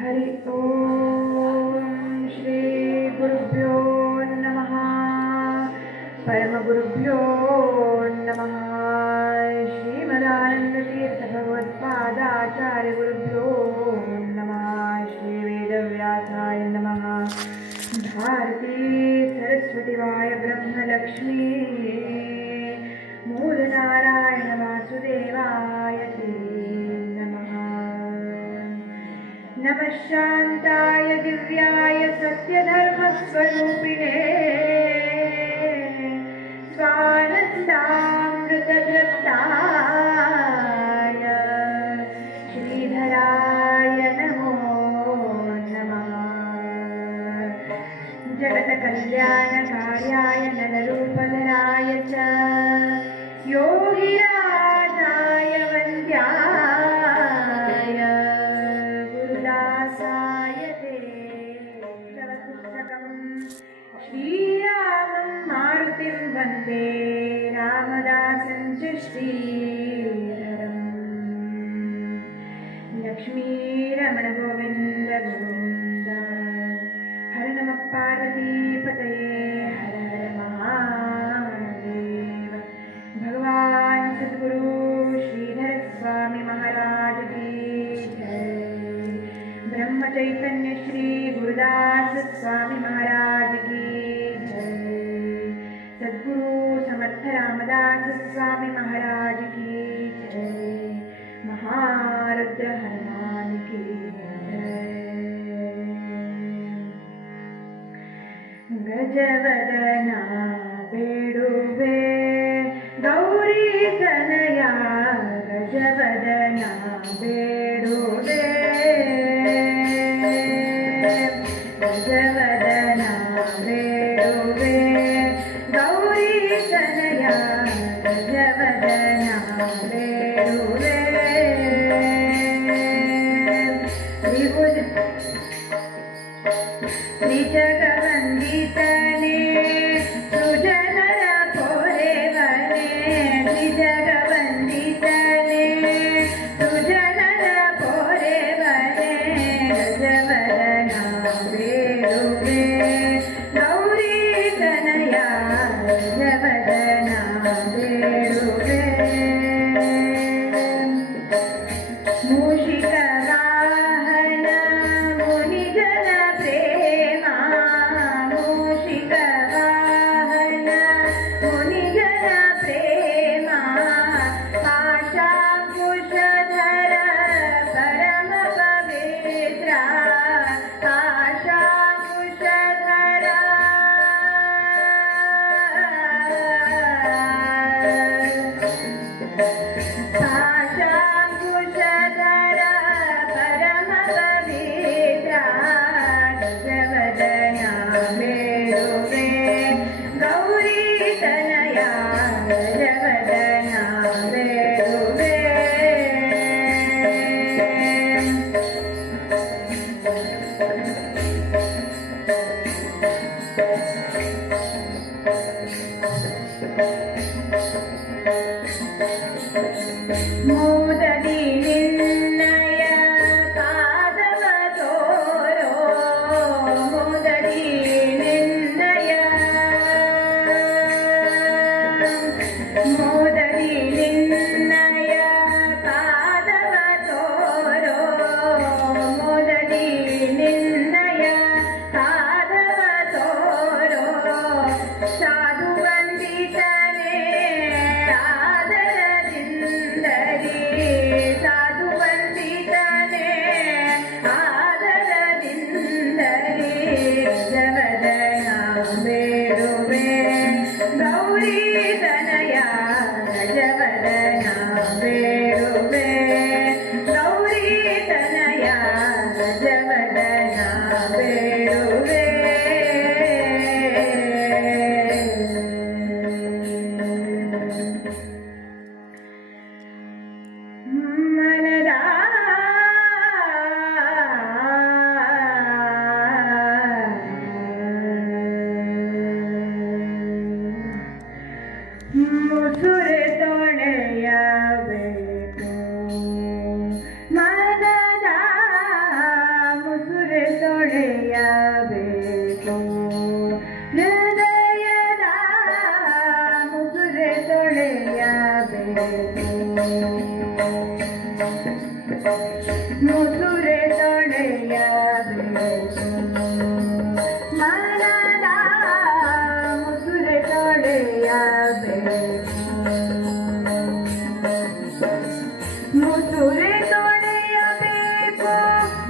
हरि ओम श्री गुरुभ्यो नमः परमगुरुभ्यो नमः श्रीमदानंदतीर्थ भगवत्पादाचार्य गुरुभ्यो नमः श्री वेदव्यासाय नमः भारती सरस्वतीवाय ब्रह्मलक्ष्मी मूलनारायण वासुदेवाय ते नमः नमः शान्ताय दिव्याय सत्यधर्मस्वरूपिणे स्वानन्दामृतदृप्ताय श्रीधराय नमो नमः जगत्कल्याणकार्याय नररूपधराय च योगिराजाय वन्द्याय गुरुदासाय ते तव श्रीरामं मारुतिं वन्दे रामदासं च श्रीधरम् लक्ष्मीरमण गोविन्द गोविन्द हर नमः पार्वतीपतये हर हर महादेव। भगवान सद्गुरु श्रीधर स्वामी महाराज की जय। ब्रह्म चैतन्य श्री गुरुदास स्वामी महाराज की जय। सद्गुरु समर्थ रामदास स्वामी महाराज की जय। महारुद्र हनुमान की जय। गजवदना बेडुबे गौरी तनया गजवदना बेडुबे गजवदना बेडुबे गौरी तनया गजवदना बेडुबे त्रिजगवन्दितने सुजनर पोरे वने त्रिजगवन्दितने सुजनर पोरे वने गजवदना बेडुबे गौरी तनया गजवदना बेडुबे मूषिकवाहन मुनिजन प्रेमा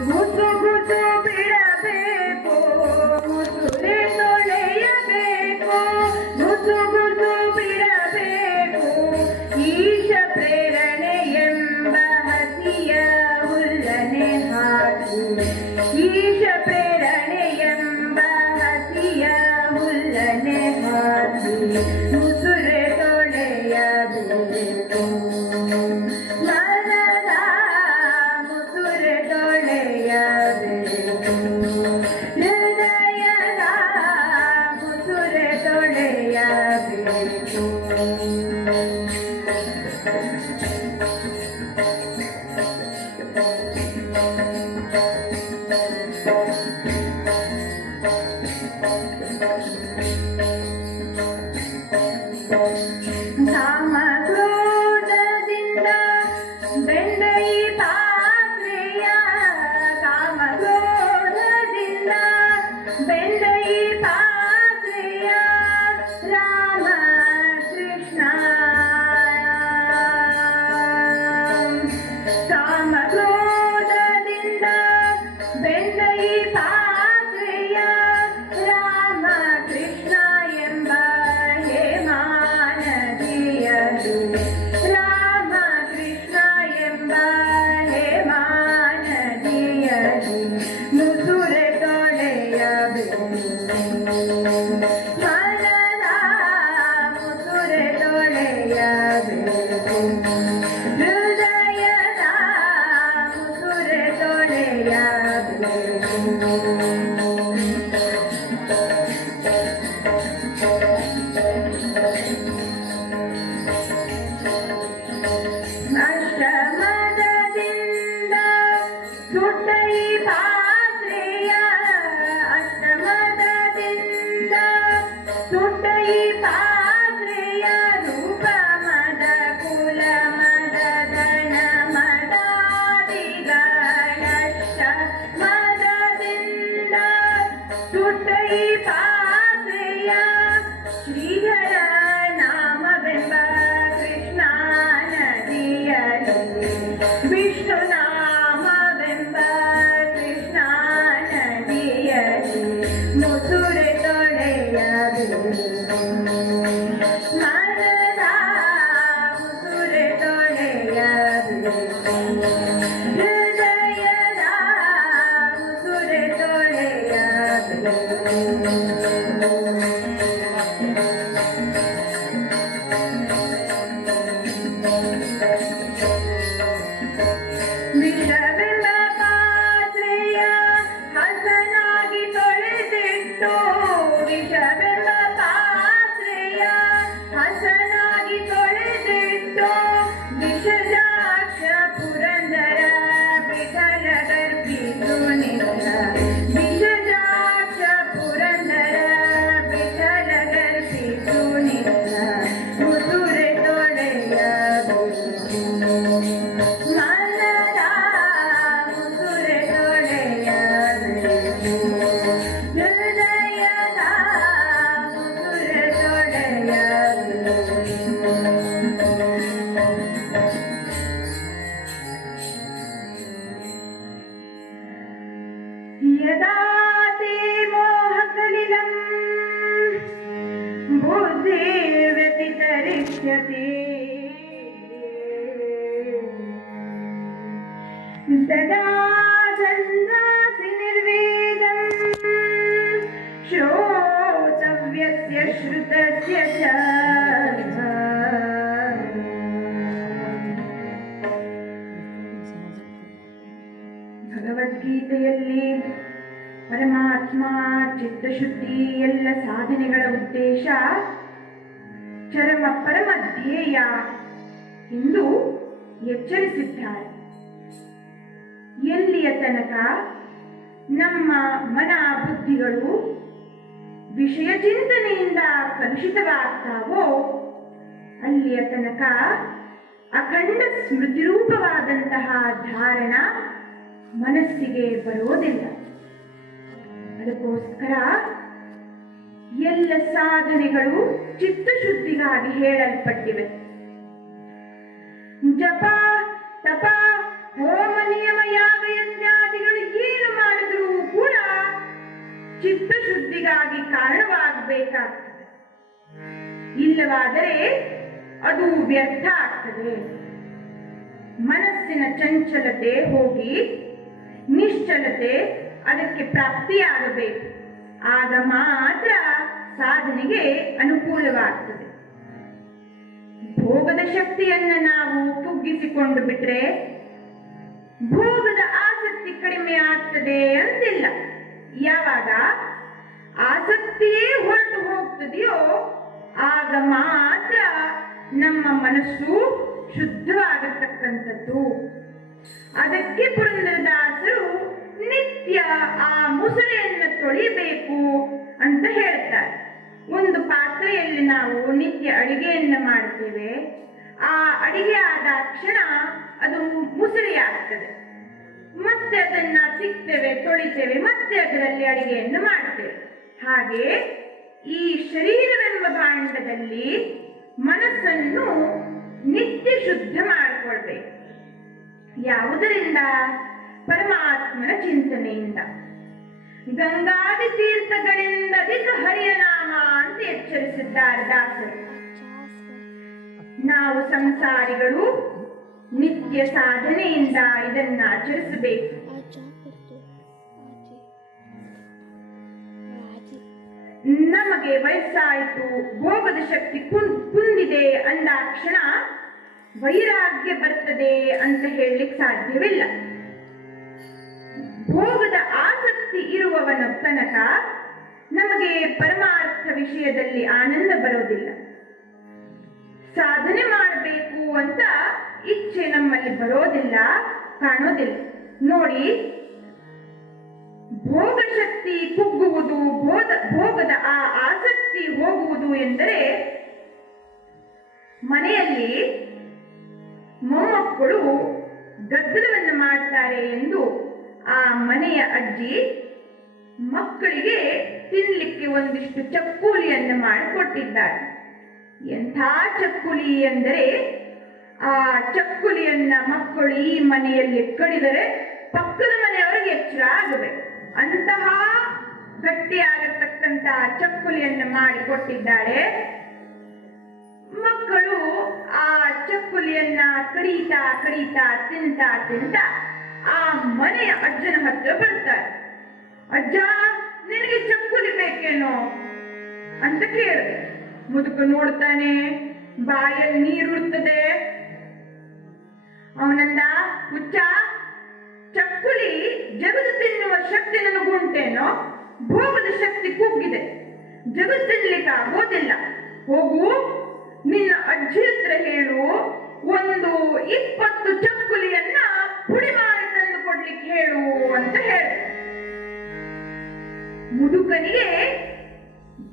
ಗುಸು ಗುಸು ಬಿಡಬೇಕು, ಮುಸುರೆ ತೊಳೆಯಬೇಕು, ಗುಸು ಗುಸು ಬಿಡಬೇಕು. ಈಶ ಪ್ರೇರಣೆ ಎಂಬ ಹಸಿಯ ಹುಲ್ಲನೆ ಹಾಕಿ, ಈಶ ಪ್ರೇರಣೆ ಎಂಬ ಹಸಿಯ ಹುಲ್ಲನೆ ಹಾಕಿ, ಮುಸುರೆ ತೊಳೆಯಬೇಕು. ಮನದ ಮುಸುರೆ ತೊಳೆಯಬೇಕು, ಹೃದಯದ ಮುಸುರೆ ತೊಳೆಯಬೇಕು. ಕಾಮ ಕ್ರೋಧದಿಂದ ಬೆಂದ ಈ ಪಾತ್ರೆಯ, ಕಾಮ ಕ್ರೋಧದಿಂದ ಬೆಂದ ಈ ಪಾತ್ರೆಯ, ರಾಮ ಕೃಷ್ಣ ಕಾಮ ಕ್ರೋಧದಿಂದ ಬೆಂದ ಈ ಪಾತ್ರೆಯ, ರಾಮ ಕೃಷ್ಣ ಎಂಬ ಹೇಮಾನದಿಯಲು, ರಾಮ ಕೃಷ್ಣ ಎಂಬ ಹೇಮಾನದಿಯಲು ಮುಸುರೆ ತೊಳೆಯಬೇಕು. ಮನದ ಮುಸುರೆ ತೊಳೆಯಬೇಕು, ಹೃದಯದ ಮುಸುರೆ ತೊಳೆಯಬೇಕು. ಅಷ್ಟಮದದಿಂದ ಸುಟ್ಟ ಈ ಪಾತ್ರೆಯ, ಅಷ್ಟಮದದಿಂದ ಸುಟ್ಟ ಈ ಪಾತ್ರೆಯ, ರೂಪ ಮದ ಕುಲ ಮದ ಗಣ ಮದಾದಿಗಳಷ್ಟ ಮದದಿಂದ ಸುಟ್ಟ ಈ ಪಾತ್ರೆಯ, ಶ್ರೀಧರ ನಾಮವೆಂಬ ಕೃಷ್ಣ ನದಿಯಲ್ಲಿ, ವಿಷ್ಣು ನಾಮವೆಂಬ ಕೃಷ್ಣ ನದಿಯಲ್ಲಿ ಮುಸುರೆ ತೊಳೆಯಬೇಕು. ಮನದ ಮುಸುರೆ ತೊಳೆಯಬೇಕು, ಹೃದಯದ ಮುಸುರೆ ತೊಳೆಯಬೇಕು. ವಿಷವೆಂಬ ಪಾತ್ರೆಯ ಹಸನಾಗಿ ತೊಳೆದಿಟ್ಟು, ವಿಷವೆಂಬ ಪಾತ್ರೆಯ ಹಸನಾಗಿ ತೊಳೆದಿಟ್ಟು, ವಿಷಜಾಕ್ಷ ಪುರಂದರ ವಿಠಲ ಗರ್ಭಿತು ನಿನ್ನ, ವಿಷಜಾಕ್ಷ ಪುರಂದರ ವಿಠಲ ಗರ್ಭಿತು ನಿನ್ನ, ಮುಸುರೆ ತೊಳೆಯಬೇಕು. ಮನದ ಮುಸುರೆ ತೊಳೆಯಬೇಕು, ಹೃದಯದ ಮುಸುರೆ ತೊಳೆಯಬೇಕು. ಯದಾ ತೇ ಮೋಹಕಲಿಲಂ ಬುದ್ಧಿರ್ವ್ಯತಿತರಿಷ್ಯತಿ, ತದಾ ಸಂಧಾಸಿ ನಿರ್ವೇದಂ ಶ್ರೋತವ್ಯಸ್ಯ ಶ್ರುತಸ್ಯ ಚ. ಭಗವದ್ಗೀತೆಯಲ್ಲಿ ಪರಮಾತ್ಮ ಚಿತ್ತಶುದ್ಧಿ ಎಲ್ಲ ಸಾಧನೆಗಳ ಉದ್ದೇಶ ಚರಮ ಪರಮ ಧ್ಯೇಯ ಎಂದು ಎಚ್ಚರಿಸಿದ್ದಾರೆ. ಎಲ್ಲಿಯ ತನಕ ನಮ್ಮ ಮನ ಬುದ್ಧಿಗಳು ವಿಷಯ ಚಿಂತನೆಯಿಂದ ಕಲುಷಿತವಾಗ್ತಾವೋ ಅಲ್ಲಿಯ ತನಕ ಅಖಂಡ ಸ್ಮೃತಿರೂಪವಾದಂತಹ ಧಾರಣ ಮನಸ್ಸಿಗೆ ಬರೋದಿಲ್ಲ. ಅದಕ್ಕೋಸ್ಕರ ಎಲ್ಲ ಸಾಧನೆಗಳು ಚಿತ್ತಶುದ್ಧಿಗಾಗಿ ಹೇಳಲ್ಪಟ್ಟಿವೆ. ಜಪ, ತಪ, ಹೋಮ, ನಿಯಮ, ಯಾಗ, ಯಜ್ಞಾದಿಗಳು ಕಾರಣವಾಗಬೇಕಾಗ್ತದೆ. ಇಲ್ಲವಾದರೆ ಅದು ವ್ಯರ್ಥ ಆಗ್ತದೆ. ಮನಸ್ಸಿನ ಚಂಚಲತೆ ಹೋಗಿ ನಿಶ್ಚಲತೆ ಅದಕ್ಕೆ ಪ್ರಾಪ್ತಿಯಾಗಬೇಕು. ಆಗ ಮಾತ್ರ ಸಾಧನೆಗೆ ಅನುಕೂಲವಾಗ್ತದೆ. ಭೋಗದ ಶಕ್ತಿಯನ್ನ ನಾವು ಕುಗ್ಗಿಸಿಕೊಂಡು ಬಿಟ್ರೆ ಭೋಗದ ಆಸಕ್ತಿ ಕಡಿಮೆ ಆಗ್ತದೆ ಅಂತಿಲ್ಲ. ಯಾವಾಗ ಆಸಕ್ತಿಯೇ ಹೊರಟು ಹೋಗ್ತದೆಯೋ ಆಗ ಮಾತ್ರ ನಮ್ಮ ಮನಸ್ಸು ಶುದ್ಧವಾಗತಕ್ಕಂಥದ್ದು. ಅದಕ್ಕೆ ಪುರಂದರದಾಸರು ನಿತ್ಯ ಆ ಮುಸುರೆಯನ್ನು ತೊಳಿಬೇಕು ಅಂತ ಹೇಳ್ತಾರೆ. ಒಂದು ಪಾತ್ರೆಯಲ್ಲಿ ನಾವು ನಿತ್ಯ ಅಡಿಗೆಯನ್ನ ಮಾಡ್ತೇವೆ. ಆ ಅಡಿಗೆ ಆದ ಕ್ಷಣ ಅದು ಮುಸುರೆಯಾಗ್ತದೆ. ಮತ್ತೆ ಅದನ್ನ ತಿಕ್ತೇವೆ, ತೊಳಿತೇವೆ, ಮತ್ತೆ ಅದರಲ್ಲಿ ಅಡಿಗೆಯನ್ನು ಮಾಡ್ತೇವೆ. ಹಾಗೆ ಈ ಶರೀರವೆಂಬ ಭಾಂಡದಲ್ಲಿ ಮನಸ್ಸನ್ನು ನಿತ್ಯ ಶುದ್ಧ ಮಾಡಿಕೊಳ್ಬೇಕು. ಯಾವುದರಿಂದ? ಪರಮಾತ್ಮನ ಚಿಂತನೆಯಿಂದ. ಗಂಗಾದಿ ತೀರ್ಥಗಳಿಂದ ಅಧಿಕ ಹರಿಯ ನಾಮ ಅಂತ ಎಚ್ಚರಿಸಿದ್ದಾರೆ ದಾಸರು. ನಾವು ಸಂಸಾರಿಗಳು ನಿತ್ಯ ಸಾಧನೆಯಿಂದ ಇದನ್ನ ಆಚರಿಸಬೇಕು. ನಮಗೆ ವಯಸ್ಸಾಯಿತು, ಭೋಗದ ಶಕ್ತಿ ಕುಂದಿದೆ ಅಂದಾಕ್ಷಣ ವೈರಾಗ್ಯ ಬರ್ತದೆ ಅಂತ ಹೇಳಲಿಕ್ಕೆ ಸಾಧ್ಯವಿಲ್ಲ. ಭೋಗದ ಆಸಕ್ತಿ ಇರುವವನ ತನಕ ನಮಗೆ ಪರಮಾರ್ಥ ವಿಷಯದಲ್ಲಿ ಆನಂದ ಬರೋದಿಲ್ಲ. ಸಾಧನೆ ಮಾಡಬೇಕು ಅಂತ ಇಚ್ಛೆ ನಮ್ಮಲ್ಲಿ ಬರೋದಿಲ್ಲ, ಕಾಣೋದಿಲ್ಲ. ನೋಡಿ, ಭೋಗಶಕ್ತಿ ಕುಗ್ಗುವುದು, ಭೋಗದ ಆ ಆಸಕ್ತಿ ಹೋಗುವುದು ಎಂದರೆ ಮನೆಯಲ್ಲಿ ಮೊಮ್ಮಕ್ಕಳು ಗದ್ದಲವನ್ನು ಮಾಡ್ತಾರೆ ಎಂದು ಆ ಮನೆಯ ಅಜ್ಜಿ ಮಕ್ಕಳಿಗೆ ತಿನ್ನಲಿಕ್ಕೆ ಒಂದಿಷ್ಟು ಚಕ್ಕುಲಿಯನ್ನು ಮಾಡಿಕೊಟ್ಟಿದ್ದಾರೆ. ಎಂಥ ಚಕ್ಕುಲಿ ಎಂದರೆ ಆ ಚಕ್ಕುಲಿಯನ್ನ ಮಕ್ಕಳು ಈ ಮನೆಯಲ್ಲಿ ಕಡಿದರೆ ಪಕ್ಕದ ಮನೆಯವರಿಗೆ ಎಚ್ಚರ ಆಗಬೇಕು. ಅಂತಹ ಗಟ್ಟಿಯಾಗತಕ್ಕಂತಹ ಚಕ್ಕುಲಿಯನ್ನು ಮಾಡಿಕೊಟ್ಟಿದ್ದಾರೆ. ಮಕ್ಕಳು ಆ ಚಕ್ಕುಲಿಯನ್ನ ಕಡಿತಾ ಕಡಿತಾ ತಿಂತ ಆ ಮನೆಯ ಅಜ್ಜನ ಹತ್ರ ಬರ್ತಾರೆ. ಅಜ್ಜ, ನಿನಗೆ ಚಕ್ಕುಲಿ ಬೇಕೇನೋ ಅಂತ ಕೇಳಿದೆ. ಮುದುಕ ನೋಡ್ತಾನೆ, ಬಾಯಲ್ಲಿ ನೀರುಡ್ತದೆ. ಅವನಂದ, ಹುಚ್ಚ, ಚಕ್ಕುಲಿ ಜಗತ್ತು ತಿನ್ನುವ ಶಕ್ತಿ ನನಗುಂಟೇನೋ? ಭೋಗದ ಶಕ್ತಿ ಕುಗ್ಗಿದೆ, ಜಗತ್ತು ತಿನ್ಲಿಕ್ಕೆ ಆಗೋದಿಲ್ಲ. ಹೋಗು, ನಿನ್ನ ಅಜ್ಜಿ ಹತ್ರ ಹೇಳು, ಒಂದು 20 ಚಕ್ಕುಲಿಯನ್ನ ಪುಡಿ ಮಾಡಿ ತಂದು ಕೊಡ್ಲಿಕ್ಕೆ ಹೇಳು ಅಂತ ಹೇಳಿದೆ. ಮುದುಕನಿಗೆ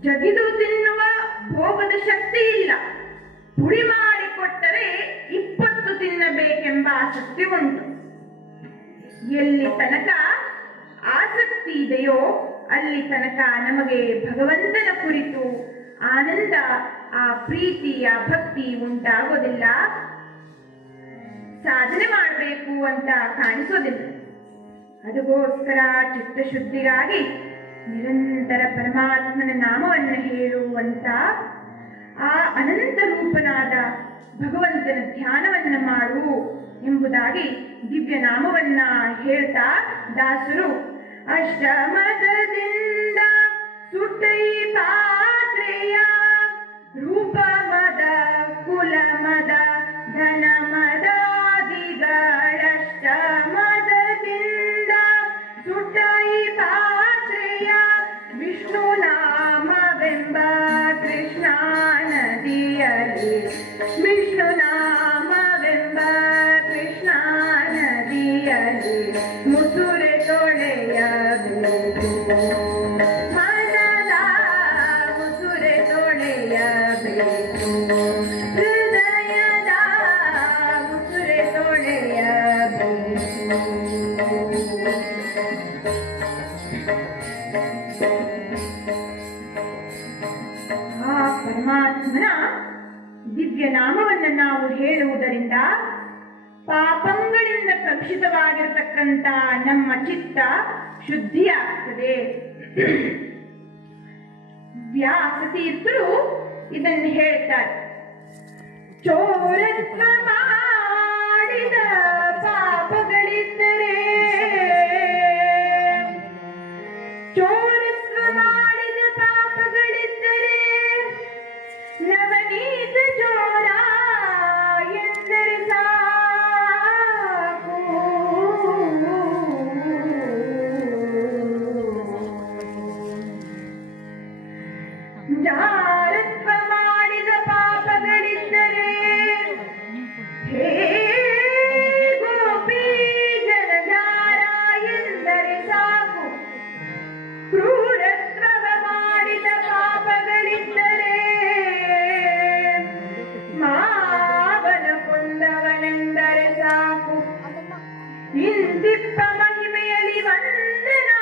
ಜಗಿದು ತಿನ್ನುವ ಭೋಗದ ಶಕ್ತಿ ಇಲ್ಲ, ಪುಡಿ ಮಾಡಿ ಕೊಟ್ಟರೆ 20 ತಿನ್ನಬೇಕೆಂಬ ಆಸಕ್ತಿ ಉಂಟು. ಎಲ್ಲಿ ತನಕ ಆಸಕ್ತಿ ಇದೆಯೋ ಅಲ್ಲಿ ತನಕ ನಮಗೆ ಭಗವಂತನ ಕುರಿತು ಆನಂದ, ಆ ಪ್ರೀತಿ, ಆ ಭಕ್ತಿ ಉಂಟಾಗೋದಿಲ್ಲ. ಸಾಧನೆ ಮಾಡಬೇಕು ಅಂತ ಕಾಣಿಸೋದಿಲ್ಲ. ಅದಕ್ಕೋಸ್ಕರ ಚಿತ್ತಶುದ್ಧಿಗಾಗಿ ನಿರಂತರ ಪರಮಾತ್ಮನ ನಾಮವನ್ನು ಹೇಳುವಂತ ಆ ಅನಂತ ರೂಪನಾದ ಭಗವಂತನ ಧ್ಯಾನವನ್ನ ಮಾಡು ಎಂಬುದಾಗಿ ದಿವ್ಯ ನಾಮವನ್ನ ಹೇಳ್ತಾ ದಾಸರು ಅಷ್ಟಮದದಿಂದ ಸುಟ್ಟೈ ಪಾತ್ರೆಯ ರೂಪ ಮದ ಕುಲ ಮದ ಧನ ಮದಾದಿಗಳಷ್ಟಮದದಿಂದ ಸುಟ್ಟೈ ಪಾತ್ರೆಯ ವಿಷ್ಣು ನಾಮವೆಂಬ ಕೃಷ್ಣ ನದಿಯಲ್ಲಿ, ವಿಷ್ಣು ನಾಮವೆಂಬ ಕೃಷ್ಣ ನದಿಯಲ್ಲಿ ಮುಸುರೆ ತೊಳೆಯಬೇಕು. ಮನದ ಮುಸುರೆ ತೊಳೆಯಬೇಕು, ಹೃದಯದ ಮುಸುರೆ ತೊಳೆಯಬೇಕು. ಆ ಪರಮಾತ್ಮನ ದಿವ್ಯ ನಾಮವನ್ನು ನಾವು ಹೇಳುವುದರಿಂದ ಪಾಪಗಳಿಂದ ಕಲುಷಿತವಾಗಿರತಕ್ಕಂತ ನಮ್ಮ ಚಿತ್ತ ಶುದ್ಧಿಯಾಗ್ತದೆ. ವ್ಯಾಸತೀರ್ಥರು ಇದನ್ನು ಹೇಳ್ತಾರೆ. ಚೋರತ್ವ ಮಾಡಿದ ಪಾಪಗಳಿದ್ದರೆ, ಚೋರತ್ವ ಮಾಡಿದ ಪಾಪಗಳಿದ್ದರೆ ನವನೀತ ಚೋರ ಎಂದರೆ ಸಾಕು. ಜಾರತ್ವ ಮಾಡಿದ ಪಾಪಗಳಿದ್ದರೆ ಹೇ ಗೋಪಿ ಜನಜಾರ ಎಂದರೆ ಸಾಕು. ಕ್ರೂರತ್ವ ಮಾಡಿದ ಪಾಪಗಳಿದ್ದರೆ ಮಾವನ ಕೊಂದವನೆಂದರೆ ಸಾಕು. ಇಂದಿಪ್ಪ ಮಹಿಮೆಯಲ್ಲಿ ವಂದನಾದರೂ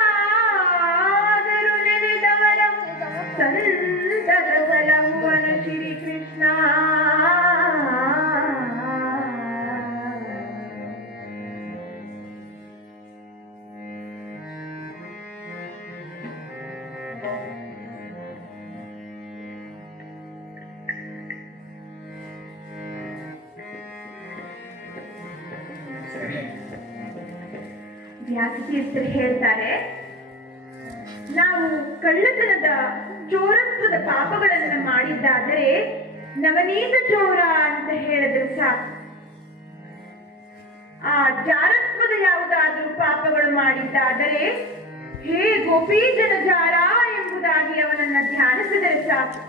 ನೆನೆದವರ ಸಂತದ ಸಲಹುವನು ಶ್ರೀಕೃಷ್ಣ. ವ್ಯಾಸತೀರ್ಥರು ಹೇಳ್ತಾರೆ, ನಾವು ಕಳ್ಳತನದ ಚೋರತ್ವದ ಪಾಪಗಳನ್ನು ಮಾಡಿದ್ದಾದರೆ ನವನೀತ ಚೋರ ಅಂತ ಹೇಳಿದ್ರೆ ಸಾಕು. ಆ ಜಾರತ್ವದ ಯಾವುದಾದ್ರೂ ಪಾಪಗಳು ಮಾಡಿದ್ದಾದರೆ ಹೇ ಗೋಪೀ ಜನಜಾರ ಎಂಬುದಾಗಿ ಅವನನ್ನ ಧ್ಯಾನಿಸಿದರೆ ಸಾಕು.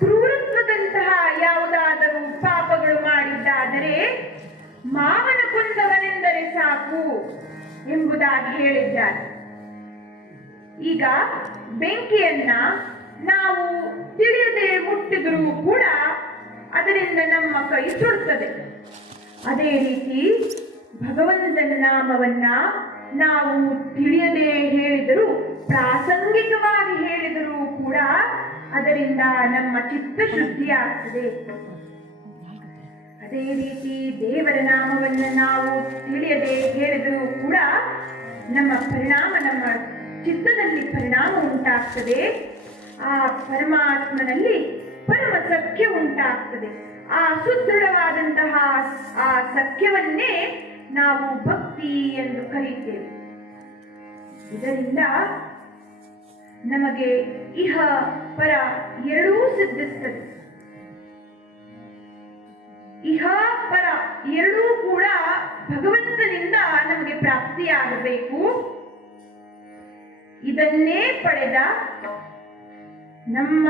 ಕ್ರೂರತ್ವದಂತಹ ಯಾವುದಾದರೂ ಪಾಪಗಳು ಮಾಡಿದ್ದಾದರೆ ಮಾವನ ಕೊಂದವನೆಂದರೆ ಸಾಕು ಎಂಬುದಾಗಿ ಹೇಳಿದ್ದಾರೆ. ಈಗ ಬೆಂಕಿಯನ್ನ ನಾವು ತಿಳಿಯದೆ ಮುಟ್ಟಿದರೂ ಕೂಡ ಅದರಿಂದ ನಮ್ಮ ಕೈ ಸುಡುತ್ತದೆ. ಅದೇ ರೀತಿ ಭಗವಂತನ ನಾಮವನ್ನ ನಾವು ತಿಳಿಯದೆ ಹೇಳಿದರೂ, ಪ್ರಾಸಂಗಿಕವಾಗಿ ಹೇಳಿದರೂ ಕೂಡ ಅದರಿಂದ ನಮ್ಮ ಚಿತ್ತ ಶುದ್ಧಿ ಆಗ್ತದೆ. ಅದೇ ರೀತಿ ದೇವರ ನಾಮವನ್ನು ನಾವು ತಿಳಿಯದೆ ಹೇಳಿದರೂ ಕೂಡ ನಮ್ಮ ಚಿತ್ತದಲ್ಲಿ ಪರಿಣಾಮ ಉಂಟಾಗ್ತದೆ. ಆ ಪರಮಾತ್ಮನಲ್ಲಿ ಪರಮ ಸಖ್ಯ ಉಂಟಾಗ್ತದೆ. ಆ ಸುದೃಢವಾದಂತಹ ಆ ಸಖ್ಯವನ್ನೇ ನಾವು ಭಕ್ತಿ ಎಂದು ಕರೆಯುತ್ತೇವೆ. ಇದರಿಂದ ನಮಗೆ ಇಹ ಪರ ಎರಡೂ ಸಿದ್ಧಿಸ್ತದೆ. ಇಹ ಪರ ಎರಡೂ ಕೂಡ ಭಗವಂತನಿಂದ ನಮಗೆ ಪ್ರಾಪ್ತಿಯಾಗಬೇಕು. ಇದನ್ನೇ ಪಡೆದ ನಮ್ಮ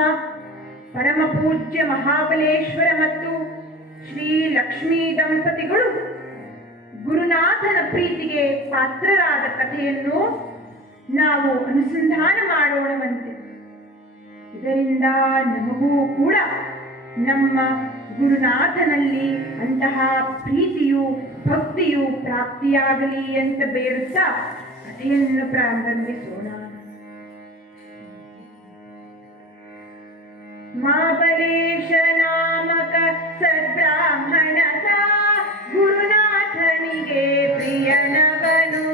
ಪರಮ ಪೂಜ್ಯ ಮಹಾಬಲೇಶ್ವರ ಮತ್ತು ಶ್ರೀ ಲಕ್ಷ್ಮೀ ದಂಪತಿಗಳು ಗುರುನಾಥನ ಪ್ರೀತಿಗೆ ಪಾತ್ರರಾದ ಕಥೆಯನ್ನು ನಾವು ಅನುಸಂಧಾನ ಮಾಡೋಣವಂತೆ. ಇದರಿಂದ ನಮಗೂ ಕೂಡ ನಮ್ಮ ಗುರುನಾಥನಲ್ಲಿ ಅಂತಹ ಪ್ರೀತಿಯು ಭಕ್ತಿಯು ಪ್ರಾಪ್ತಿಯಾಗಲಿ ಅಂತ ಬೇಡುತ್ತಾ ಕಥೆಯನ್ನು ಪ್ರಾರಂಭಿಸೋಣ. ಮಾಬಲೇಶ ನಾಮಕ ಸದ್ಬ್ರಾಹ್ಮಣದ ಗುರುನಾಥನಿಗೆ ಪ್ರಿಯನವನು.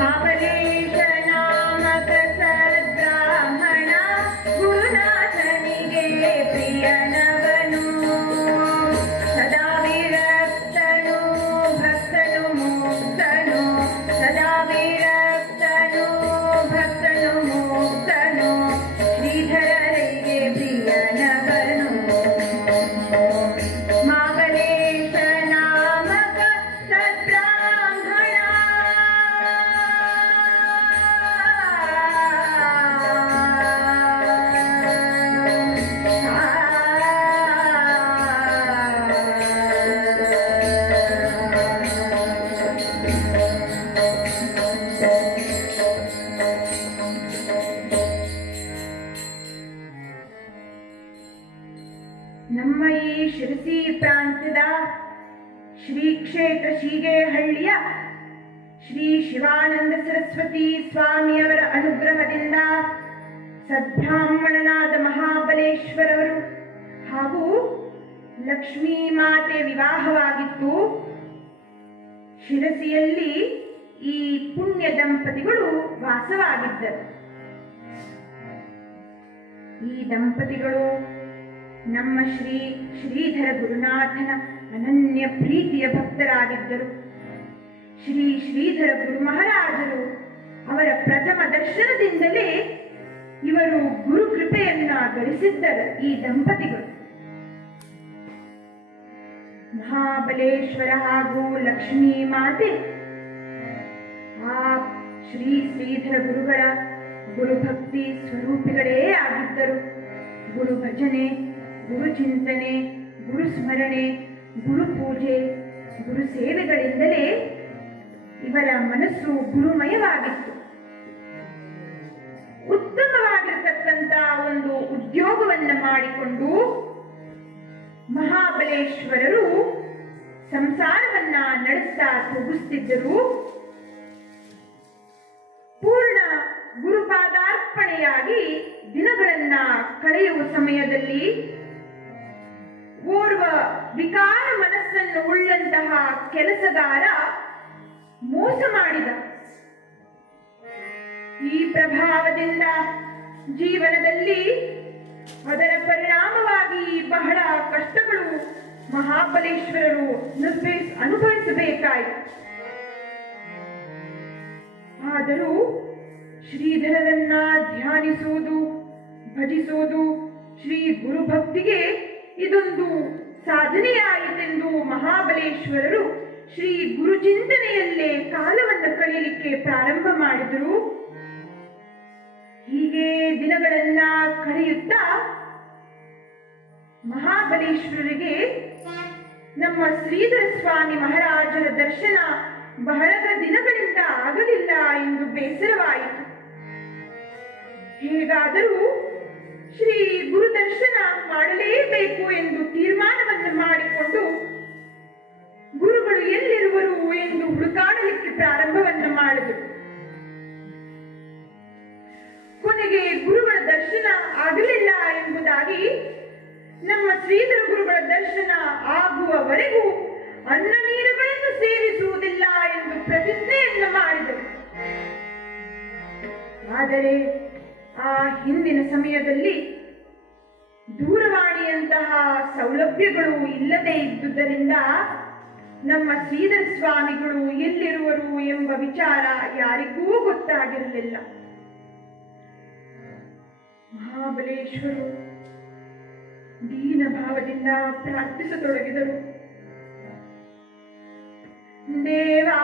ಮಾಬಲೇಶ ನಾಮಕ ಸದ್ಬ್ರಾಹ್ಮಣ ಗುರುನಾಥನಿಗೆ ಪ್ರಿಯನವನು. ಸದಾ ವಿರಕ್ತನು ಭಕ್ತನು ಮುಕ್ತನು, ಸದಾ ವಿರಕ್ತನು ಭಕ್ತನು ಮುಕ್ತನು, ಶ್ರೀಧರರಿಗೆ ಪ್ರಿಯನವನು. ಮಾಬಲೇಶ ನಾಮಕ ಸದ್ಬ್ರಾಹ್ಮಣ. ನಮ್ಮ ಈ ಶಿರಸಿ ಪ್ರಾಂತ್ಯದ ಶ್ರೀ ಕ್ಷೇತ್ರ ಶೀಗೇಹಳ್ಳಿಯ ಶ್ರೀ ಶಿವಾನಂದ ಸರಸ್ವತಿ ಸ್ವಾಮಿಯವರ ಅನುಗ್ರಹದಿಂದ ಸದ್ಬ್ರಾಹ್ಮಣನಾದ ಮಹಾಬಲೇಶ್ವರವರು ಹಾಗೂ ಲಕ್ಷ್ಮೀ ಮಾತೆ ವಿವಾಹವಾಗಿತ್ತು. ಶಿರಸಿಯಲ್ಲಿ ಈ ಪುಣ್ಯ ದಂಪತಿಗಳು ವಾಸವಾಗಿದ್ದರು. ಈ ದಂಪತಿಗಳು ನಮ್ಮ ಶ್ರೀಧರ ಗುರುನಾಥನ ಅನನ್ಯ ಪ್ರೀತಿಯ ಭಕ್ತರಾಗಿದ್ದರು. ಶ್ರೀಧರ ಗುರು ಮಹಾರಾಜರು ಅವರ ಪ್ರಥಮ ದರ್ಶನದಿಂದಲೇ ಇವರು ಗುರು ಕೃಪೆಯನ್ನ ಗಳಿಸಿದ್ದರು. ಈ ದಂಪತಿಗಳು ಮಹಾಬಲೇಶ್ವರ ಹಾಗೂ ಲಕ್ಷ್ಮೀ ಮಾತೆ ಆ ಶ್ರೀಧರ ಗುರುಗಳ ಗುರುಭಕ್ತಿ ಸ್ವರೂಪಿಗಳೇ ಆಗಿದ್ದರು. ಗುರು ಭಜನೆ, ಗುರು ಚಿಂತನೆ, ಗುರು ಸ್ಮರಣೆ, ಗುರು ಪೂಜೆ, ಗುರು ಸೇವೆಗಳಿಂದಲೇ ಇವರ ಮನಸ್ಸು ಗುರುಮಯವಾಗಿತ್ತು. ಉತ್ತಮವಾಗಿರತಕ್ಕಂತ ಒಂದು ಉದ್ಯೋಗವನ್ನ ಮಾಡಿಕೊಂಡು ಮಹಾಬಲೇಶ್ವರರು ಸಂಸಾರವನ್ನ ನಡೆಸ್ತಾ ಹೋಗಿಸ್ತಿದ್ದರು. ಪೂರ್ಣ ಗುರುಪಾದಾರ್ಪಣೆಯಾಗಿ ದಿನಗಳನ್ನ ಕಳೆಯುವ ಸಮಯದಲ್ಲಿ ಓರ್ವ ವಿಕಾರ ಮನಸ್ಸನ್ನು ಉಳ್ಳಂತಹ ಕೆಲಸಗಾರ ಮೋಸ ಮಾಡಿದ. ಈ ಪ್ರಭಾವದಿಂದ ಜೀವನದಲ್ಲಿ ಅದರ ಪರಿಣಾಮವಾಗಿ ಬಹಳ ಕಷ್ಟಗಳು ಮಹಾಬಲೇಶ್ವರರು ಅನುಭವಿಸಬೇಕಾಯಿತು. ಆದರೂ ಶ್ರೀಧರರನ್ನ ಧ್ಯಾನಿಸುವುದು, ಭಜಿಸುವುದು, ಶ್ರೀ ಗುರುಭಕ್ತಿಗೆ ಇದೊಂದು ಸಾಧನೆಯಾಯಿತೆಂದು ಮಹಾಬಲೇಶ್ವರರು ಶ್ರೀ ಗುರು ಚಿಂತನೆಯಲ್ಲೇ ಕಾಲವನ್ನು ಕಳೆಯಲಿಕ್ಕೆ ಪ್ರಾರಂಭ ಮಾಡಿದರು. ಹೀಗೆ ದಿನಗಳನ್ನ ಕಳೆಯುತ್ತಾ ಮಹಾಬಲೇಶ್ವರರಿಗೆ ನಮ್ಮ ಶ್ರೀಧರ ಸ್ವಾಮಿ ಮಹಾರಾಜರ ದರ್ಶನ ಬಹಳ ದಿನಗಳಿಂದ ಆಗಲಿಲ್ಲ ಎಂದು ಬೇಸರವಾಯಿತು. ಹೇಗಾದರೂ ಶ್ರೀ ಗುರು ದರ್ಶನ ಮಾಡಲೇಬೇಕು ಎಂದು ತೀರ್ಮಾನವನ್ನು ಮಾಡಿಕೊಂಡು ಗುರುಗಳು ಎಲ್ಲಿರುವರು ಎಂದು ಹುಡುಕಾಡಲಿಕ್ಕೆ ಪ್ರಾರಂಭವನ್ನು ಮಾಡಿದರು. ಕೊನೆಗೆ ಗುರುಗಳ ದರ್ಶನ ಆಗಲಿಲ್ಲ ಎಂಬುದಾಗಿ ನಮ್ಮ ಶ್ರೀಧರ ಗುರುಗಳ ದರ್ಶನ ಆಗುವವರೆಗೂ ಅನ್ನ ನೀರುಗಳನ್ನು ಸೇವಿಸುವುದಿಲ್ಲ ಎಂದು ಪ್ರತಿಜ್ಞೆಯನ್ನು ಮಾಡಿದರು. ಆದರೆ ಆ ಹಿಂದಿನ ಸಮಯದಲ್ಲಿ ದೂರವಾಣಿಯಂತಹ ಸೌಲಭ್ಯಗಳು ಇಲ್ಲದೆ ಇದ್ದುದರಿಂದ ನಮ್ಮ ಶ್ರೀಧರ ಸ್ವಾಮಿಗಳು ಎಲ್ಲಿರುವರು ಎಂಬ ವಿಚಾರ ಯಾರಿಗೂ ಗೊತ್ತಾಗಿರಲಿಲ್ಲ. ಮಹಾಬಲೇಶ್ವರು ದೀನ ಭಾವದಿಂದ ಪ್ರಾರ್ಥಿಸತೊಡಗಿದರು. ದೇವಾ,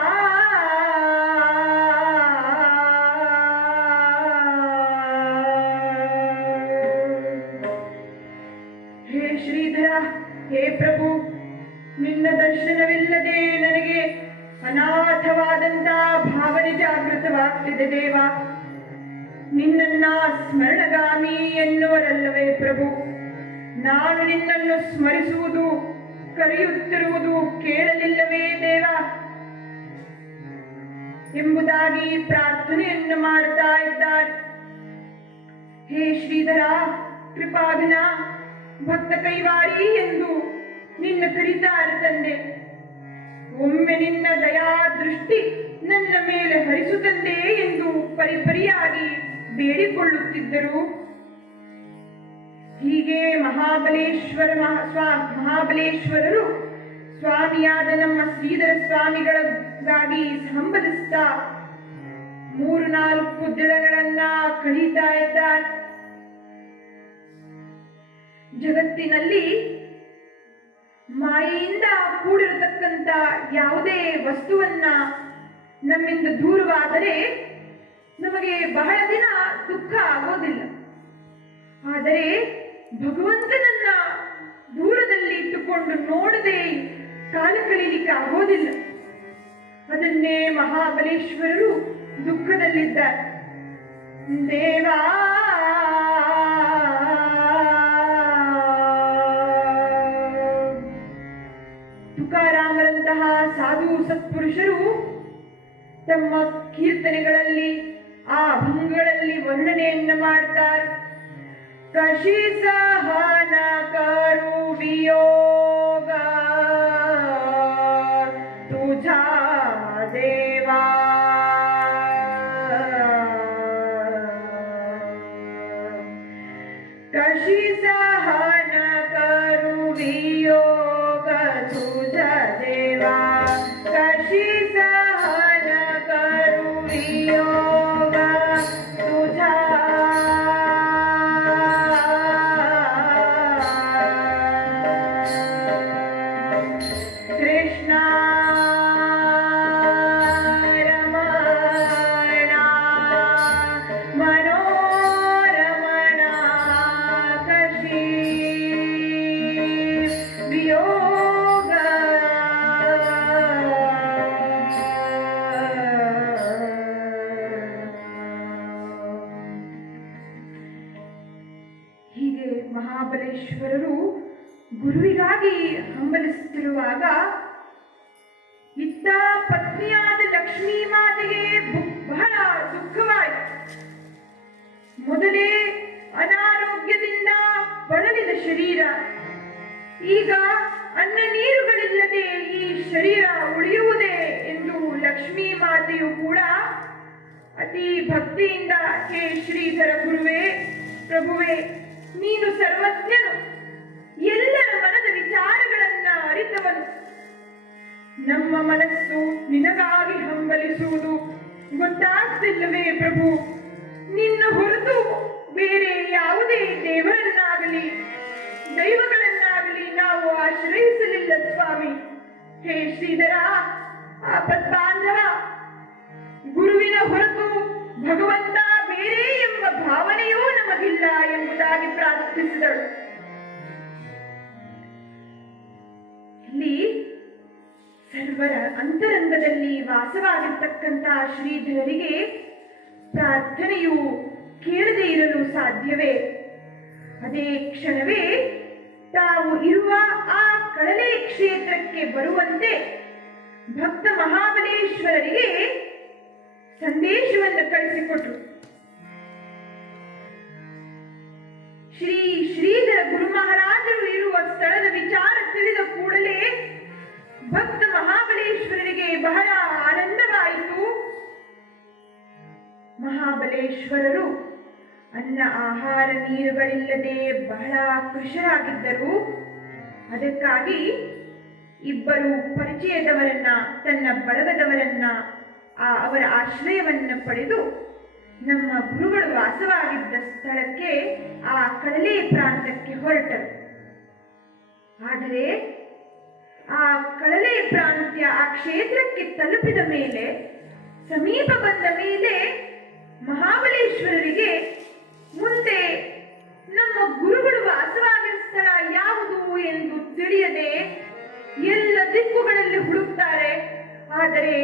ಹೇ ಶ್ರೀಧರ, ಹೇ ಪ್ರಭು, ನಿನ್ನ ದರ್ಶನವಿಲ್ಲದೆ ನನಗೆ ಅನಾಥವಾದಂತ ಭಾವನೆ ಜಾಗೃತವಾಗ್ತಿದೆ. ದೇವ, ನಿನ್ನನ್ನ ಸ್ಮರಣಗಾಮಿ ಎನ್ನುವರಲ್ಲವೇ ಪ್ರಭು, ನಾನು ನಿನ್ನನ್ನು ಸ್ಮರಿಸುವುದು, ಕರೆಯುತ್ತಿರುವುದು ಕೇಳಲಿಲ್ಲವೇ ದೇವ ಎಂಬುದಾಗಿ ಪ್ರಾರ್ಥನೆಯನ್ನು ಮಾಡುತ್ತಾ ಇದ್ದಾರೆ. ಹೇ ಶ್ರೀಧರ, ಕೃಪಾಘನ, ಭಕ್ತ ಕೈವಾರಿ ಎಂದು ನಿನ್ನ ಕರೀತಾರೆ ತಂದೆ. ಒಮ್ಮೆ ನಿನ್ನ ದಯಾ ದೃಷ್ಟಿ ನನ್ನ ಮೇಲೆ ಹರಿಸು ತಂದೆ ಎಂದು ಪರಿಪರಿಯಾಗಿ ಬೇಡಿಕೊಳ್ಳುತ್ತಿದ್ದರು. ಹೀಗೆ ಮಹಾಬಲೇಶ್ವರರು ಸ್ವಾಮಿಯಾದ ನಮ್ಮ ಶ್ರೀಧರ ಸ್ವಾಮಿಗಳಿಗಾಗಿ ಹಂಬಲಿಸ್ತಾ 3-4 ದಿನಗಳನ್ನ ಕಳೀತಾ ಇದ್ದಾರೆ. ಜಗತ್ತಿನಲ್ಲಿ ಮಾಯೆಯಿಂದ ಕೂಡಿರತಕ್ಕಂತ ಯಾವುದೇ ವಸ್ತುವನ್ನ ನಮ್ಮಿಂದ ದೂರವಾದರೆ ನಮಗೆ ಬಹಳ ದಿನ ದುಃಖ ಆಗೋದಿಲ್ಲ. ಆದರೆ ಭಗವಂತನನ್ನ ದೂರದಲ್ಲಿ ಇಟ್ಟುಕೊಂಡು ನೋಡದೆ ಕಾಲ ಕಳೀಲಿಕ್ಕೆ ಆಗೋದಿಲ್ಲ. ಅದನ್ನೇ ಮಹಾಬಲೇಶ್ವರರು ದುಃಖದಲ್ಲಿದ್ದಾರೆ. ದೇವಾ, ತುಕಾರಾಮರಂತಹ ಸಾಧು ಸತ್ಪುರುಷರು ತಮ್ಮ ಕೀರ್ತನೆಗಳಲ್ಲಿ ಆ ಅಭಂಗಗಳಲ್ಲಿ ವರ್ಣನೆಯನ್ನು ಮಾಡ್ತಾರೆ. ಕಶಿ ಸಹನ ಕರು ವಿಯೋಗ ತುझा ದೇವಾ, ಮಹಾಬಲೇಶ್ವರರು ಗುರುವಿಗಾಗಿ ಹಂಬಲಿಸುತ್ತಿರುವಾಗ ಇತ್ತ ಪತ್ನಿಯಾದ ಲಕ್ಷ್ಮೀ ಮಾತೆಗೆ ಬಹಳ ದುಃಖವಾಯಿತು. ಮೊದಲೇ ಅನಾರೋಗ್ಯದಿಂದ ಬಳಲಿದ ಶರೀರ, ಈಗ ಅನ್ನ ನೀರುಗಳಿಲ್ಲದೆ ಈ ಶರೀರ ಉಳಿಯುವುದೇ ಎಂದು ಲಕ್ಷ್ಮೀ ಮಾತೆಯು ಕೂಡ ಅತಿ ಭಕ್ತಿಯಿಂದ, ಹೇ ಶ್ರೀಧರ ಗುರುವೇ, ಪ್ರಭುವೇ, ನೀನು ಸರ್ವಜ್ಞನು, ಎಲ್ಲರ ಮನದ ವಿಚಾರಗಳನ್ನ ಅರಿತವನು. ನಮ್ಮ ಮನಸ್ಸು ನಿನಗಾಗಿ ಹಂಬಲಿಸುವುದು ಗೊತ್ತಾಗ್ತಿಲ್ಲವೇ ಪ್ರಭು? ನಿನ್ನ ಹೊರತು ಬೇರೆ ಯಾವುದೇ ದೇವರನ್ನಾಗಲಿ ದೈವಗಳನ್ನಾಗಲಿ ನಾವು ಆಶ್ರಯಿಸಲಿಲ್ಲ ಸ್ವಾಮಿ. ಹೇ ಶ್ರೀಧರ, ಆಪತ್ಬಾಂಧವ, ಗುರುವಿನ ಹೊರತು ಭಗವಂತ ಬೇರೆ ಎಂಬ ಭಾವನೆಯೂ ನಮಗಿಲ್ಲ ಎಂಬುದಾಗಿ ಪ್ರಾರ್ಥಿಸಿದಳು. ಇಲ್ಲಿ ಸರ್ವರ ಅಂತರಂಗದಲ್ಲಿ ವಾಸವಾಗಿರ್ತಕ್ಕಂತಹ ಶ್ರೀಧರರಿಗೆ ಪ್ರಾರ್ಥನೆಯು ಕೇಳದೇ ಇರಲು ಸಾಧ್ಯವೇ? ಅದೇ ಕ್ಷಣವೇ ತಾವು ಇರುವ ಆ ಕಳಲೆ ಕ್ಷೇತ್ರಕ್ಕೆ ಬರುವಂತೆ ಭಕ್ತ ಮಹಾಬಲೇಶ್ವರರಿಗೆ ಸಂದೇಶವನ್ನು ಕಳಿಸಿಕೊಟ್ರು. ಶ್ರೀಧರ ಗುರು ಮಹಾರಾಜರು ಇರುವ ಸ್ಥಳದ ವಿಚಾರ ತಿಳಿದ ಕೂಡಲೇ ಭಕ್ತ ಮಹಾಬಲೇಶ್ವರರಿಗೆ ಬಹಳ ಆನಂದವಾಯಿತು. ಮಹಾಬಲೇಶ್ವರರು ಅನ್ನ ಆಹಾರ ನೀರುಗಳಿಲ್ಲದೆ ಬಹಳ ಕೃಶರಾಗಿದ್ದರು. ಅದಕ್ಕಾಗಿ ಇಬ್ಬರು ಪರಿಚಯದವರನ್ನ, ತನ್ನ ಬಳಗದವರನ್ನ, ಅವರ ಆಶ್ರಯವನ್ನ ಪಡೆದು ನಮ್ಮ ಗುರುಗಳು ವಾಸವಾಗಿದ್ದ ಸ್ಥಳಕ್ಕೆ, ಆ ಕಳಲೆ ಪ್ರಾಂತಕ್ಕೆ ಹೊರಟರು. ಆದರೆ ಆ ಕಳಲೆ ಪ್ರಾಂತ್ಯ, ಆ ಕ್ಷೇತ್ರಕ್ಕೆ ತಲುಪಿದ ಮೇಲೆ, ಸಮೀಪ ಬಂದ ಮೇಲೆ ಮಹಾಬಲೇಶ್ವರರಿಗೆ ಮುಂದೆ ನಮ್ಮ ಗುರುಗಳು ವಾಸವಾಗಿದ್ದ ಸ್ಥಳ ಯಾವುದು ಎಂದು ತಿಳಿಯದೆ ಎಲ್ಲ ದಿಕ್ಕುಗಳಲ್ಲಿ ಹುಡುಕ್ತಾರೆ. ಆದರೆ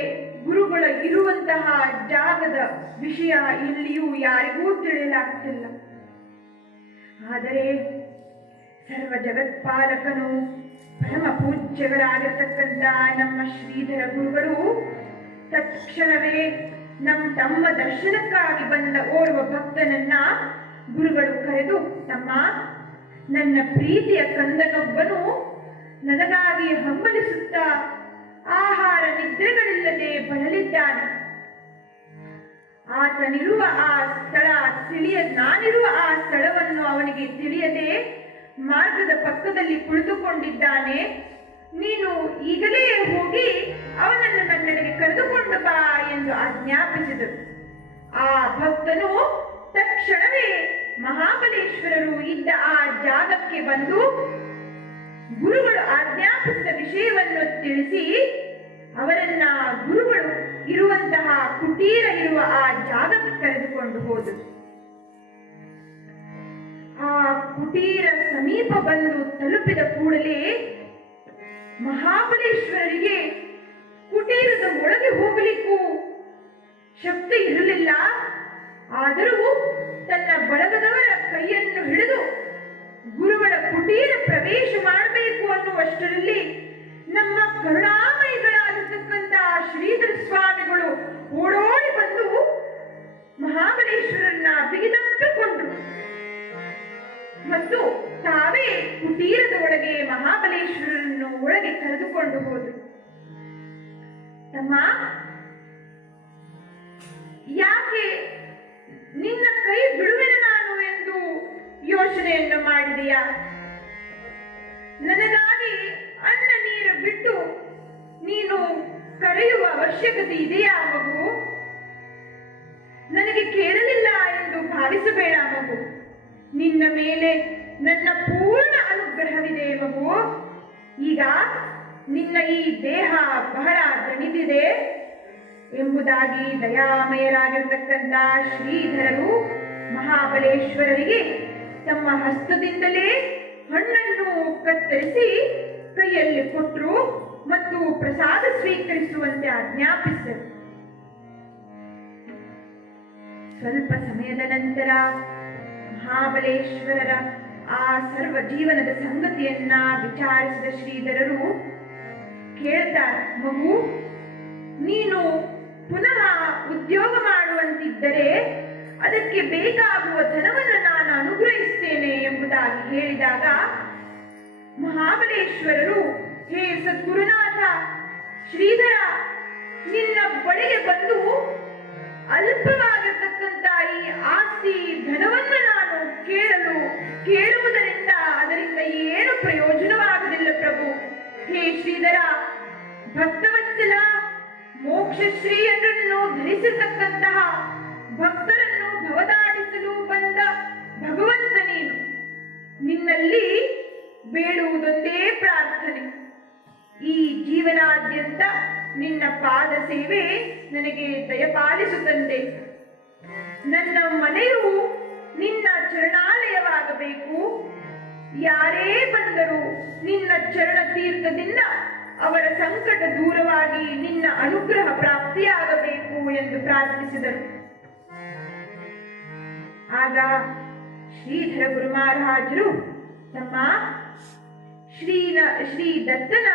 ಗುರುಗಳ ಇರುವಂತಹ ಜಾಗದ ವಿಷಯ ಇಲ್ಲಿಯೂ ಯಾರಿಗೂ ತಿಳಿಯಲಾಗ್ತಿಲ್ಲ. ಆದರೆ ಸರ್ವ ಜಗತ್ಪಾಲಕನು, ಪರಮ ಪೂಜ್ಯಗಳಾಗಿರ್ತಕ್ಕಂಥ ನಮ್ಮ ಶ್ರೀಧರ ಗುರುಗಳು ತತ್ಕ್ಷಣವೇ ತಮ್ಮ ದರ್ಶನಕ್ಕಾಗಿ ಬಂದ ಓರ್ವ ಭಕ್ತನನ್ನ ಗುರುಗಳು ಕರೆದು, ತಮ್ಮ, ನನ್ನ ಪ್ರೀತಿಯ ಕಂದನೊಬ್ಬನು ನನಗಾಗಿ ಹಂಬಲಿಸುತ್ತಾ ಆಹಾರ ನಿದ್ರೆಗಳಿಲ್ಲದೆ ಬಳಲಿದ್ದಾನೆ. ಆತನಿರುವ ಆ ಸ್ಥಳ ನಾನಿರುವ ಆ ಸ್ಥಳವನ್ನು ಅವನಿಗೆ ತಿಳಿಯದೆ ಮಾರ್ಗದ ಪಕ್ಕದಲ್ಲಿ ಕುಳಿತುಕೊಂಡಿದ್ದಾನೆ. ನೀನು ಈಗಲೇ ಹೋಗಿ ಅವನನ್ನು ನನ್ನೆಡೆಗೆ ಕರೆದುಕೊಂಡು ಬಾ ಎಂದು ಆಜ್ಞಾಪಿಸಿದರು. ಆ ಭಕ್ತನು ತಕ್ಷಣವೇ ಮಹಾಬಲೇಶ್ವರರು ಇದ್ದ ಆ ಜಾಗಕ್ಕೆ ಬಂದು ಗುರುಗಳು ಆಜ್ಞಾಪಿಸಿದ ವಿಷಯವನ್ನು ತಿಳಿಸಿ ಅವರನ್ನ ಗುರುಗಳು ಇರುವಂತಹ ಕುಟೀರ ಇರುವ ಆ ಜಾಗಕ್ಕೆ ಕರೆದುಕೊಂಡು ಹೋದರು. ಆ ಕುಟೀರ ಸಮೀಪ ಬಂದು ತಲುಪಿದ ಕೂಡಲೇ ಮಹಾಬಲೇಶ್ವರರಿಗೆ ಕುಟೀರದ ಒಳಗೆ ಹೋಗಲಿಕ್ಕೂ ಶಕ್ತಿ ಇರಲಿಲ್ಲ. ಆದರೂ ತನ್ನ ಬಳಗದವರ ಕೈಯನ್ನು ಹಿಡಿದು ಗುರುಗಳ ಕುಟೀರ ಪ್ರವೇಶ ಮಾಡಬೇಕು ಅನ್ನುವಷ್ಟರಲ್ಲಿ ನಮ್ಮ ಕರುಣಾಮಯಿಗಳಾಗಿರ್ತಕ್ಕಂತಹ ಶ್ರೀಧರ ಸ್ವಾಮಿಗಳು ಓಡೋಡಿ ಬಂದು ಮಹಾಬಲೇಶ್ವರನ್ನ ಬಿಗಿದಪ್ಪಿಕೊಂಡ್ರು ಮತ್ತು ತಾವೇ ಕುಟೀರದ ಒಳಗೆ ಮಹಾಬಲೇಶ್ವರನ್ನು ಒಳಗೆ ಕರೆದುಕೊಂಡು ಹೋದರು. ತಮ್ಮ, ಯಾಕೆ ನಿನ್ನ ಕೈ ಬಿಡುವೆನು ನಾನು ಎಂದು ಯೋಚನೆಯನ್ನು ಮಾಡಿದೆಯಾ? ನನಗಾಗಿ ಅನ್ನ ನೀರು ಬಿಟ್ಟು ನೀನು ಕರೆಯುವ ಅವಶ್ಯಕತೆ ಇದೆಯಾ ಮಗು? ನನಗೆ ಕೇಳಲಿಲ್ಲ ಎಂದು ಭಾವಿಸಬೇಡ ಮಗು. ನಿನ್ನ ಮೇಲೆ ನನ್ನ ಪೂರ್ಣ ಅನುಗ್ರಹವಿದೆ ಮಗು. ಈಗ ನಿನ್ನ ಈ ದೇಹ ಬಹಳ ದಣಿದಿದೆ ಎಂಬುದಾಗಿ ದಯಾಮಯರಾಗಿರ್ತಕ್ಕಂಥ ಶ್ರೀಧರರು ಮಹಾಬಲೇಶ್ವರರಿಗೆ ತಮ್ಮ ಹಸ್ತದಿಂದಲೇ ಹಣ್ಣನ್ನು ಕತ್ತರಿಸಿ ಕೈಯಲ್ಲಿ ಕೊಟ್ಟರು ಮತ್ತು ಪ್ರಸಾದ ಸ್ವೀಕರಿಸುವಂತೆ ಆಜ್ಞಾಪಿಸಿದರು. ಸ್ವಲ್ಪ ಸಮಯದ ನಂತರ ಮಹಾಬಲೇಶ್ವರರ ಆ ಸರ್ವ ಜೀವನದ ಸಂಗತಿಯನ್ನ ವಿಚಾರಿಸಿದ ಶ್ರೀಧರರು ಕೇಳ್ತಾರೆ, ಮಗು, ನೀನು ಪುನಃ ಉದ್ಯೋಗ ಮಾಡುವಂತಿದ್ದರೆ ಅದಕ್ಕೆ ಬೇಕಾಗುವ ಧನವನ್ನು ನಾನು ಅನುಗ್ರಹಿಸ್ತೇನೆ ಎಂಬುದಾಗಿ ಹೇಳಿದಾಗ ಮಹಾಬಲೇಶ್ವರರು, ಹೇ ಸದ್ಗುರುನಾಥ ಶ್ರೀಧರ, ನಿನ್ನ ಬಳಿಗೆ ಬಂದು ಅಲ್ಪವಾಗಿರ್ತಕ್ಕಂಥ ಈ ಆಸ್ತಿ ಧನವನ್ನು ನಾನು ಕೇಳುವುದರಿಂದ ಅದರಿಂದ ಏನು ಪ್ರಯೋಜನವಾಗುವುದಿಲ್ಲ ಪ್ರಭು. ಹೇ ಶ್ರೀಧರ, ಭಕ್ತವತ್ಸಲ, ಮೋಕ್ಷಶ್ರೀಯನ್ನು ಧರಿಸಿರ್ತಕ್ಕಂತಹ ಭಕ್ತರನ್ನು ಭವದಾಡಿಸಲು ಬಂದ ಭಗವಂತ ನೀನು. ನಿನ್ನಲ್ಲಿ ಬೇಡುವುದೊಂದೇ ಪ್ರಾರ್ಥನೆ, ಈ ಜೀವನಾದ್ಯಂತ ನಿನ್ನ ಪಾದ ಸೇವೆ ನನಗೆ ದಯಪಾಲಿಸು ತಂದೆ. ನನ್ನ ಮನೆಯು ನಿನ್ನ ಚರಣಾಲಯವಾಗಬೇಕು. ಯಾರೇ ಬಂದರೂ ನಿನ್ನ ಚರಣ ತೀರ್ಥದಿಂದ ಅವರ ಸಂಕಟ ದೂರವಾಗಿ ನಿನ್ನ ಅನುಗ್ರಹ ಪ್ರಾಪ್ತಿಯಾಗಬೇಕು ಎಂದು ಪ್ರಾರ್ಥಿಸಿದರು. ಆಗ ಶ್ರೀಧರ ಗುರು ಮಹಾರಾಜರು ತಮ್ಮ ಶ್ರೀ ದತ್ತನ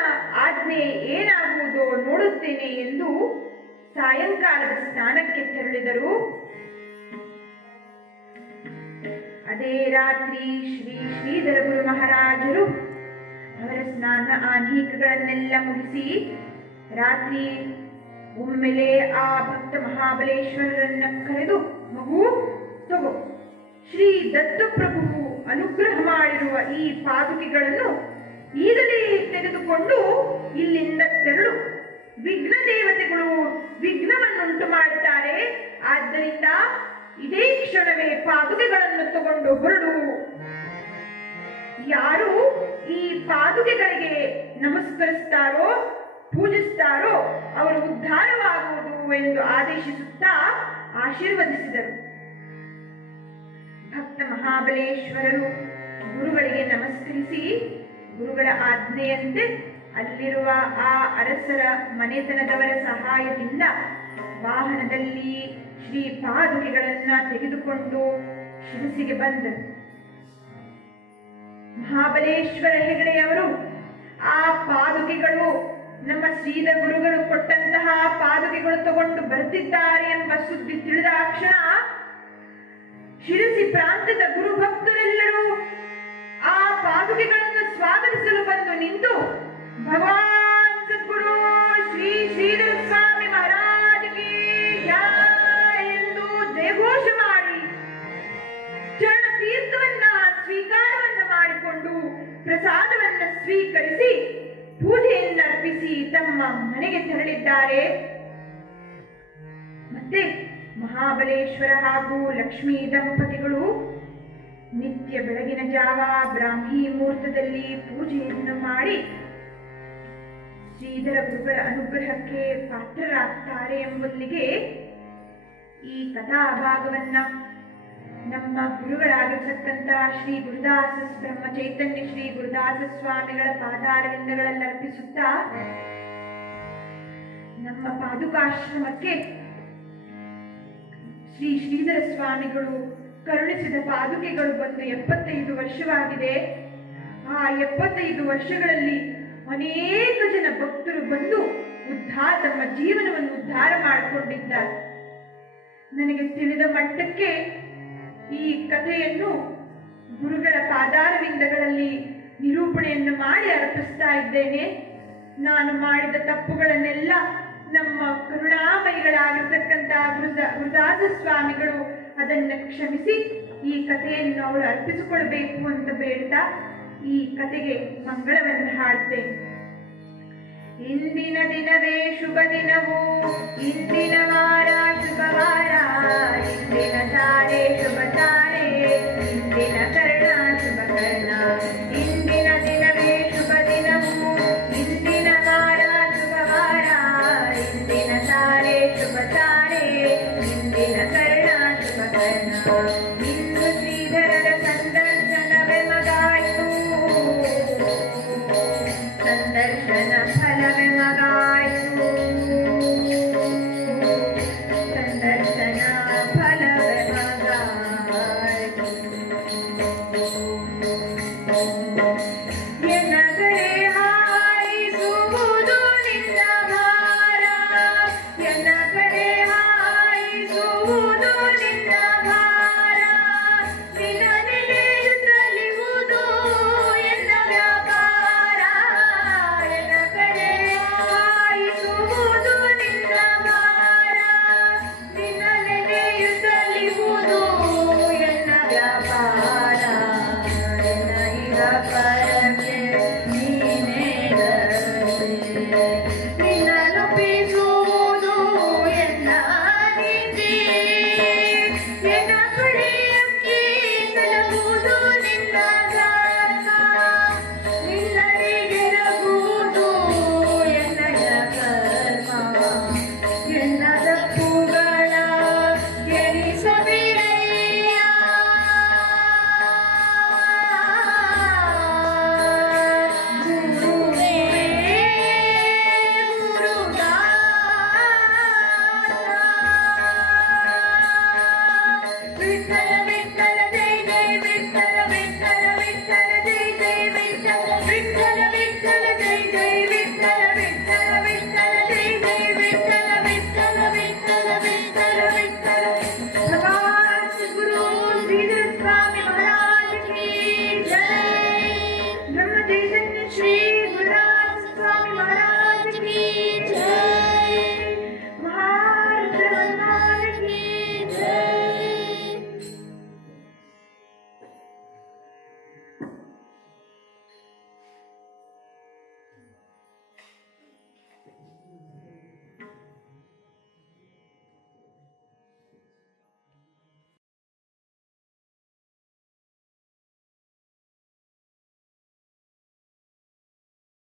ಆಜ್ಞೆ ಏನಾಗುವುದೋ ನೋಡುತ್ತೇನೆ ಎಂದು ಸಾಯಂಕಾಲದ ಸ್ನಾನಕ್ಕೆ ತೆರಳಿದರು. ಅದೇ ರಾತ್ರಿ ಶ್ರೀಧರ ಗುರು ಮಹಾರಾಜರು ಅವರ ಸ್ನಾನ ಆನೀಕಗಳನ್ನೆಲ್ಲ ಮುಗಿಸಿ ರಾತ್ರಿ ಒಮ್ಮೆಲೆ ಆ ಭಕ್ತ ಮಹಾಬಲೇಶ್ವರರನ್ನ ಕರೆದು, ಮಗು ತಗೋ, ಶ್ರೀ ದತ್ತಪ್ರಭು ಅನುಗ್ರಹ ಮಾಡಿರುವ ಈ ಪಾದುಕೆಗಳನ್ನು ಈಗಲೇ ತೆಗೆದುಕೊಂಡು ಇಲ್ಲಿಂದ ತೆರಳು. ವಿಘ್ನ ದೇವತೆಗಳು ವಿಘ್ನವನ್ನುಂಟು ಮಾಡುತ್ತಾರೆ, ಆದ್ದರಿಂದ ಇದೇ ಕ್ಷಣವೇ ಪಾದುಕೆಗಳನ್ನು ತಗೊಂಡು ಹೊರಡು. ಯಾರು ಈ ಪಾದುಕೆಗಳಿಗೆ ನಮಸ್ಕರಿಸ್ತಾರೋ ಪೂಜಿಸ್ತಾರೋ ಅವರು ಉದ್ಧಾರವಾಗುವುದು ಎಂದು ಆದೇಶಿಸುತ್ತಾ ಆಶೀರ್ವದಿಸಿದರು. ಭಕ್ತ ಮಹಾಬಲೇಶ್ವರರು ಗುರುಗಳಿಗೆ ನಮಸ್ಕರಿಸಿ ಗುರುಗಳ ಆಜ್ಞೆಯಂತೆ ಅಲ್ಲಿರುವ ಆ ಅರಸರ ಮನೆತನದವರ ಸಹಾಯದಿಂದ ವಾಹನದಲ್ಲಿ ಶ್ರೀ ಪಾದುಕೆಗಳನ್ನ ತೆಗೆದುಕೊಂಡು ಶಿರಸಿಗೆ ಬಂದರು. ಮಹಾಬಲೇಶ್ವರ ಹೆಗಡೆಯವರು ಆ ಪಾದುಕೆಗಳು ನಮ್ಮ ಶ್ರೀಧರ ಗುರುಗಳು ಕೊಟ್ಟಂತಹ ಪಾದುಕೆಗಳು ತಗೊಂಡು ಬರುತ್ತಿದ್ದಾರೆ ಎಂಬ ಸುದ್ದಿ ತಿಳಿದ ಕ್ಷಣ ಶಿರಸಿ ಪ್ರಾಂತದ ಗುರು ಭಕ್ತರೆಲ್ಲರೂ ಆ ಪಾದುಕೆಗಳನ್ನು ಸ್ವಾಗತಿಸಲು ಬಂದು ನಿಂತು ಭಗವಾನ್ ಸದ್ಗುರು ಶ್ರೀ ಶ್ರೀಧರ ಸ್ವಾಮಿ ಮಹಾರಾಜಗೆ ಎಂದು ಜಯಘೋಷ ಮಾಡಿ ಚರಣ ತೀರ್ಥವನ್ನ ಸ್ವೀಕಾರವನ್ನ ಮಾಡಿಕೊಂಡು ಪ್ರಸಾದವನ್ನ ಸ್ವೀಕರಿಸಿ ಪೂಜೆಯನ್ನು ಅರ್ಪಿಸಿ ತಮ್ಮ ಮನೆಗೆ ತೆರಳಿದ್ದಾರೆ. ಮತ್ತೆ ಮಹಾಬಲೇಶ್ವರ ಹಾಗೂ ಲಕ್ಷ್ಮೀ ದಂಪತಿಗಳು ನಿತ್ಯ ಬೆಳಗಿನ ಜಾವ ಬ್ರಾಹ್ಮಿ ಮುಹೂರ್ತದಲ್ಲಿ ಪೂಜೆಯನ್ನು ಮಾಡಿ ಶ್ರೀಧರ ಗುರುಗಳ ಅನುಗ್ರಹಕ್ಕೆ ಪಾತ್ರರಾಗ್ತಾರೆ ಎಂಬುದಕ್ಕೆ ಈ ಕಥಾ ಭಾಗವನ್ನ ನಮ್ಮ ಗುರುಗಳಾಗಿರ್ತಕ್ಕಂಥ ಶ್ರೀ ಗುರುದಾಸ ಬ್ರಹ್ಮ ಚೈತನ್ಯ ಶ್ರೀ ಗುರುದಾಸ ಸ್ವಾಮಿಗಳ ಪಾದಾರವಿಂದಗಳಲ್ಲಿ ಅರ್ಪಿಸುತ್ತಾ ನಮ್ಮ ಪಾದುಕಾಶ್ರಮಕ್ಕೆ ಶ್ರೀ ಶ್ರೀಧರ ಸ್ವಾಮಿಗಳು ಕರುಣಿಸಿದ ಪಾದುಕೆಗಳು ಬಂದು 75 ವರ್ಷವಾಗಿದೆ. ಆ 75 ವರ್ಷಗಳಲ್ಲಿ ಅನೇಕ ಜನ ಭಕ್ತರು ಬಂದು ತಮ್ಮ ಜೀವನವನ್ನು ಉದ್ಧಾರ ಮಾಡಿಕೊಂಡಿದ್ದಾರೆ. ನನಗೆ ತಿಳಿದ ಮಟ್ಟಕ್ಕೆ ಈ ಕಥೆಯನ್ನು ಗುರುಗಳ ಪಾದಾರವಿಂದಗಳಲ್ಲಿ ನಿರೂಪಣೆಯನ್ನು ಮಾಡಿ ಅರ್ಪಿಸ್ತಾ ಇದ್ದೇನೆ. ನಾನು ಮಾಡಿದ ತಪ್ಪುಗಳನ್ನೆಲ್ಲ ನಮ್ಮ ಕರುಣಾಮಯಿಗಳಾಗಿರ್ತಕ್ಕಂಥ ಗುರುದಾಸ ಸ್ವಾಮಿಗಳು ಅದನ್ನು ಕ್ಷಮಿಸಿ ಈ ಕಥೆಯನ್ನು ಅವರು ಅರ್ಪಿಸಿಕೊಳ್ಬೇಕು ಅಂತ ಬೇಡ್ತಾ ಈ ಕಥೆಗೆ ಮಂಗಳವನ್ನು ಹಾಡ್ತೇನೆ. ಇಂದಿನ ದಿನವೇ ಶುಭ ದಿನವೂ, ಇಂದಿನ ವಾರ ಶುಭವಾರ, ಇಂದಿನ ತಾರೆ ಶುಭ ತಾರೆ, ಇಂದಿನ ಕರ್ಣ ಶುಭ ಕರ್ಣ. ಇಂದಿನ ದಿನವೇ ಶುಭ ದಿನವೂ, ಇಂದಿನ ವಾರ ಶುಭವಾರ, ಇಂದಿನ ತಾರೆ ಶುಭ ತಾರೆ, ಇಂದಿನ ಕರ್ಣ ಶುಭ ಕರ್ಣ.